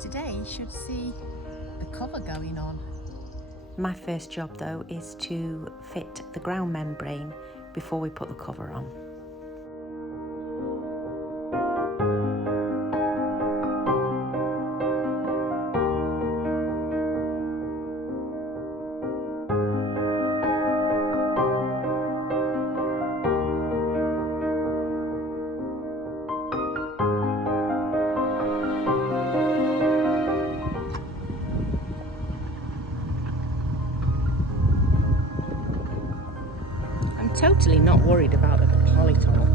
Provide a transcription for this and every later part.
Today you should see the cover going on. My first job though is to fit the ground membrane before we put the cover on. I'm totally not worried about the polytunnel.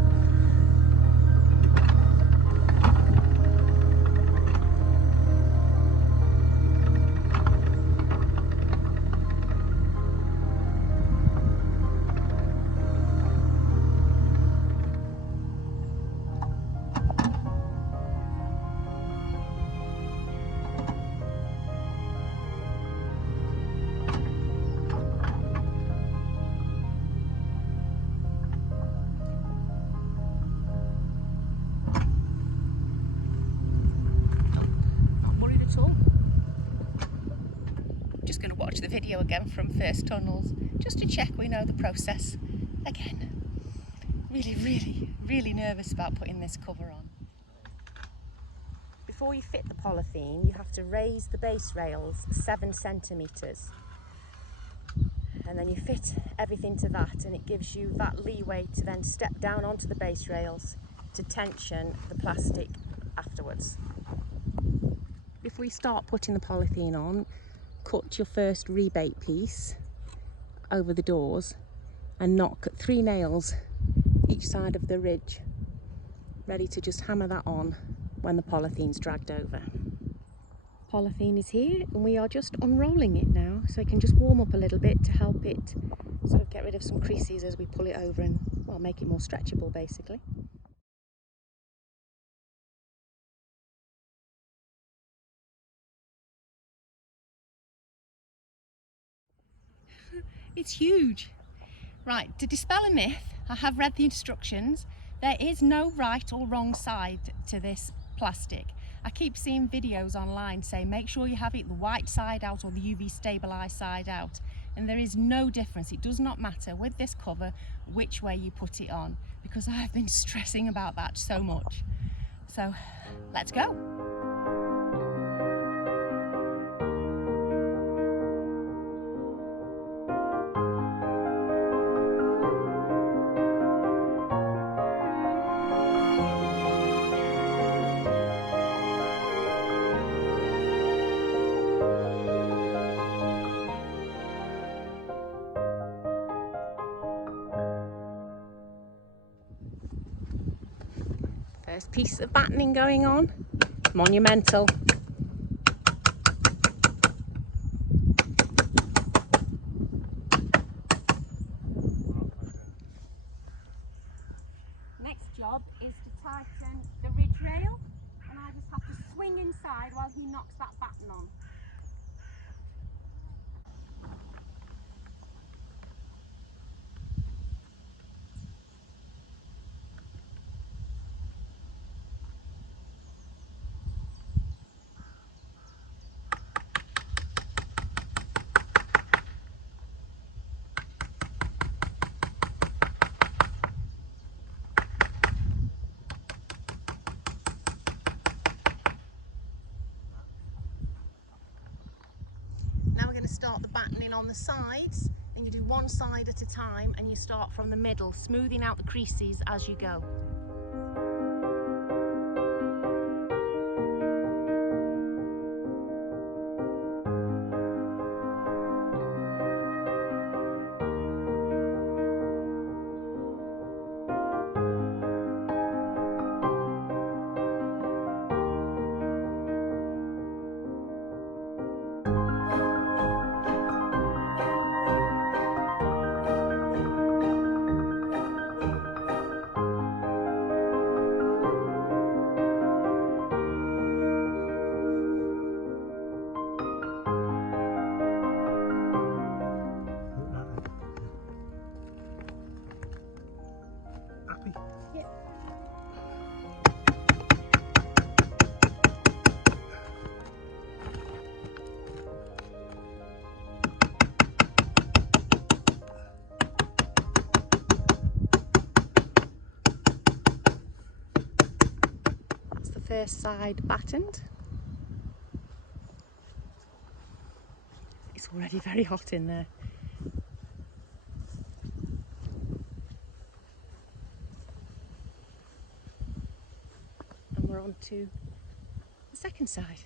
Just going to watch the video again from First Tunnels just to check we know the process again. Really nervous about putting this cover on. Before you fit the polythene, you have to raise the base rails 7 centimetres. And then you fit everything to that, and it gives you that leeway to then step down onto the base rails to tension the plastic afterwards. Before you start putting the polythene on, cut your first rebate piece over the doors and knock 3 nails each side of the ridge, ready to just hammer that on when the polythene's dragged over. Polythene is here and we are just unrolling it now, so it can just warm up a little bit to help it sort of get rid of some creases as we pull it over and, well, make it more stretchable basically. It's huge. Right, to dispel a myth, I have read the instructions. There is no right or wrong side to this plastic. I keep seeing videos online saying make sure you have it the white side out or the UV stabilised side out, and there is no difference. It does not matter with this cover which way you put it on, because I've been stressing about that so much. So let's go. First piece of battening going on, monumental. Next job is to tighten the ridge rail, and I just have to swing inside while he knocks that batten on. Now we're going to start the battening on the sides, and you do one side at a time and you start from the middle, smoothing out the creases as you go. first side battened. It's already very hot in there. And we're on to the second side.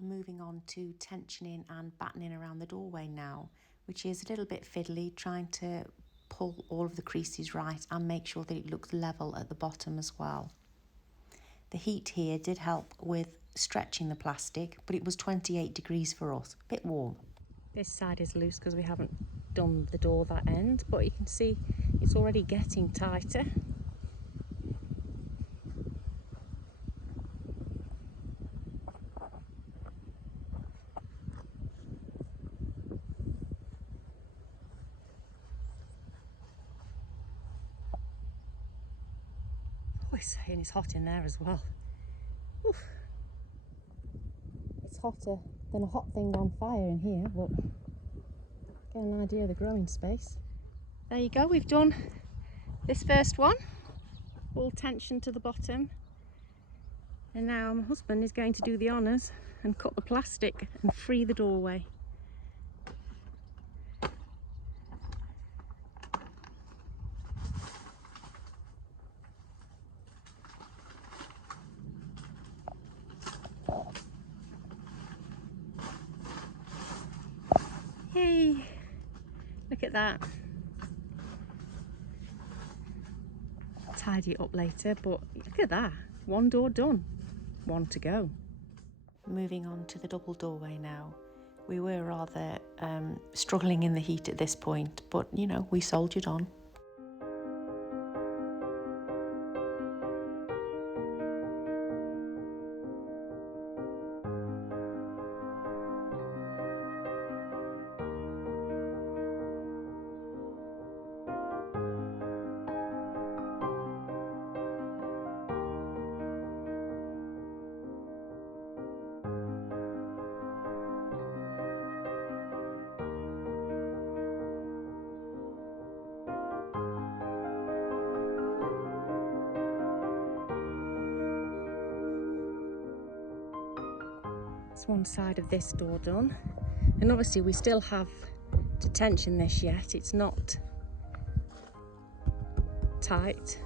We're moving on to tensioning and battening around the doorway now, which is a little bit fiddly, trying to pull all of the creases right and make sure that it looks level at the bottom as well. The heat here did help with stretching the plastic, but it was 28 degrees for us, a bit warm. This side is loose because we haven't done the door that end, but you can see it's already getting tighter. And it's hot in there as well. Oof. It's hotter than a hot thing on fire in here, but get an idea of the growing space. There you go, we've done this first one, all tension to the bottom, and now my husband is going to do the honours and cut the plastic and free the doorway. Hey, look at that. Tidy it up later, but look at that. One door done, one to go. Moving on to the double doorway now. We were rather struggling in the heat at this point, but you know, we soldiered on. That's one side of this door done, and obviously we still have to tension this yet. It's not tight.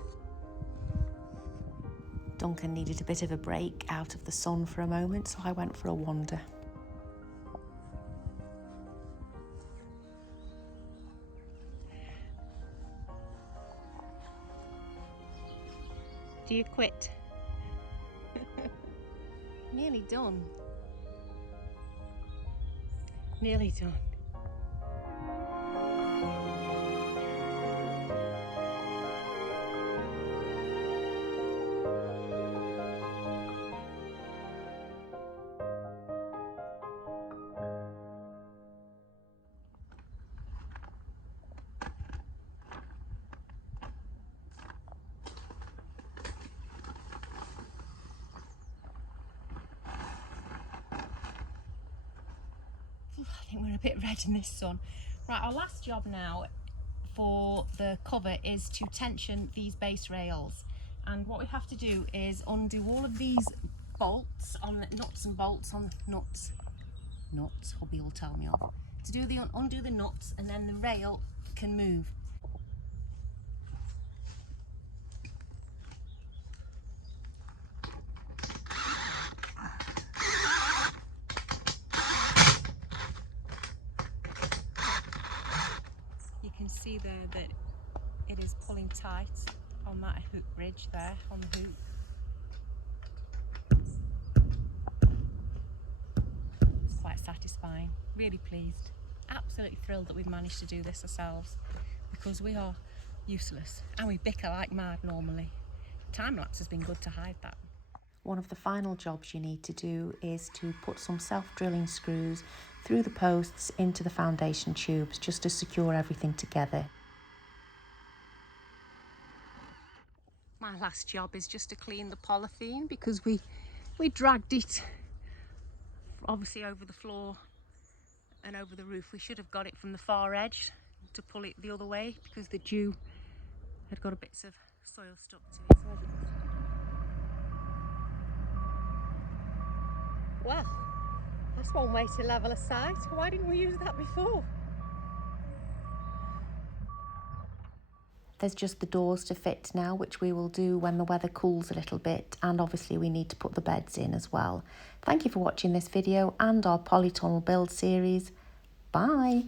Duncan needed a bit of a break out of the sun for a moment, so I went for a wander. Do you quit? Nearly done. Nearly done. I think we're a bit red in this sun. Right, our last job now for the cover is to tension these base rails. And what we have to do is undo all of these bolts on the nuts and bolts on nuts. Hubby will tell me off. To do the undo the nuts, and then the rail can move. You can see there that it is pulling tight on that hook bridge there, on the hoop. It's quite satisfying, really pleased, absolutely thrilled that we've managed to do this ourselves, because we are useless and we bicker like mad normally. Time-lapse has been good to hide that. One of the final jobs you need to do is to put some self-drilling screws through the posts into the foundation tubes just to secure everything together. My last job is just to clean the polythene because we dragged it obviously over the floor and over the roof. We should have got it from the far edge to pull it the other way because the dew had got a bits of soil stuck to it. So as you can see. Well, that's one way to level a site. Why didn't we use that before? There's just the doors to fit now, which we will do when the weather cools a little bit, and obviously we need to put the beds in as well. Thank you for watching this video and our polytunnel build series. Bye!